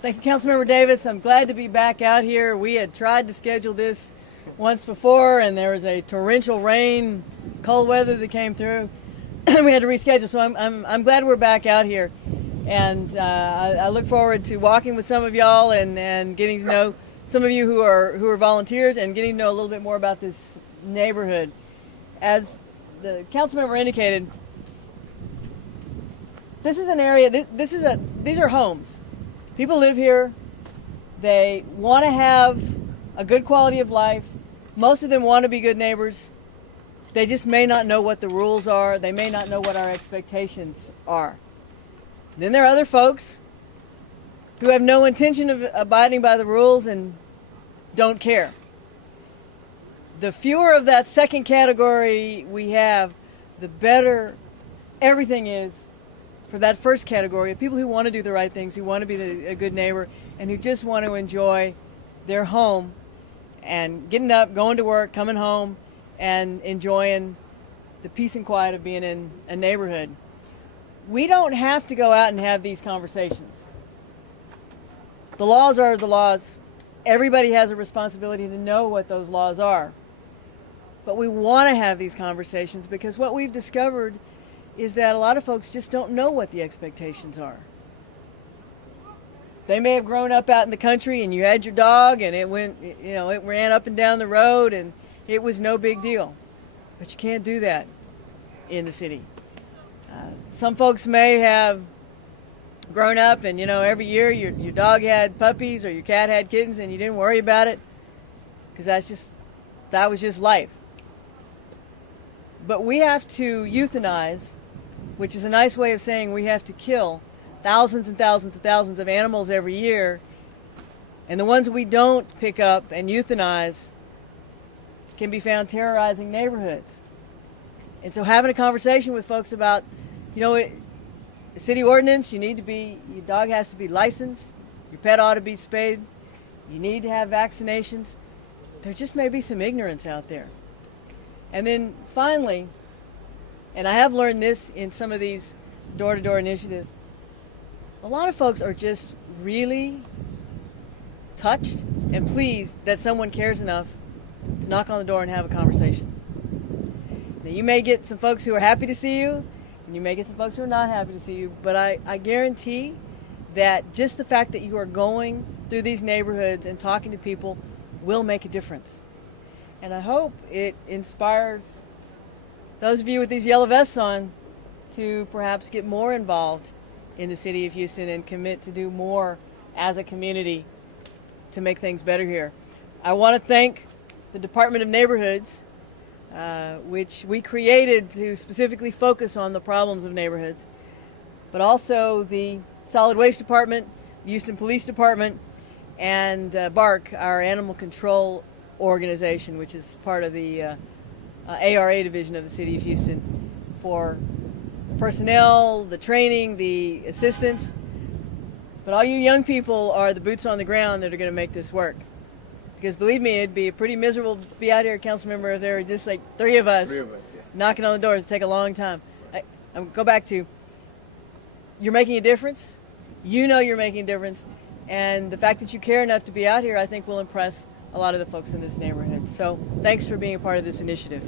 Thank you, Councilmember Davis. I'm glad to be back out here. We had tried to schedule this once before, and there was a torrential rain, cold weather that came through. We had to reschedule, so I'm glad we're back out here. And I look forward to walking with some of y'all and getting to know some of you who are volunteers and getting to know a little bit more about this neighborhood. As the council member indicated, this is an area. These are homes. People live here. They want to have a good quality of life. Most of them want to be good neighbors. They just may not know what the rules are. They may not know what our expectations are. Then there are other folks who have no intention of abiding by the rules and don't care. The fewer of that second category we have, the better everything is for that first category of people who want to do the right things, who want to be a good neighbor, and who just want to enjoy their home and getting up, going to work, coming home, and enjoying the peace and quiet of being in a neighborhood. We don't have to go out and have these conversations. The laws are the laws. Everybody has a responsibility to know what those laws are. But we want to have these conversations because what we've discovered is that a lot of folks just don't know what the expectations are. They may have grown up out in the country and you had your dog and it ran up and down the road and it was no big deal. But you can't do that in the city. Some folks may have grown up and, every year your dog had puppies or your cat had kittens and you didn't worry about it because that was just life. But we have to euthanize, which is a nice way of saying we have to kill thousands and thousands and thousands of animals every year. And the ones we don't pick up and euthanize can be found terrorizing neighborhoods. And so having a conversation with folks about, the city ordinance, your dog has to be licensed, your pet ought to be spayed, you need to have vaccinations. There just may be some ignorance out there. And then finally, and I have learned this in some of these door-to-door initiatives, a lot of folks are just really touched and pleased that someone cares enough to knock on the door and have a conversation. Now, you may get some folks who are happy to see you, and you may get some folks who are not happy to see you, but I guarantee that just the fact that you are going through these neighborhoods and talking to people will make a difference. And I hope it inspires those of you with these yellow vests on to perhaps get more involved in the city of Houston and commit to do more as a community to make things better here. I want to thank the Department of Neighborhoods, which we created to specifically focus on the problems of neighborhoods, but also the Solid Waste Department, the Houston Police Department, and BARC, our animal control organization, which is part of the ARA division of the city of Houston, for the personnel, the training, the assistance. But all you young people are the boots on the ground that are going to make this work. Because believe me, it'd be pretty miserable to be out here, council member, if there were just like three of us Yeah. knocking on the doors. It'd take a long time. I'm go back to, you're making a difference. You're making a difference. And the fact that you care enough to be out here, I think will impress a lot of the folks in this neighborhood. So thanks for being a part of this initiative.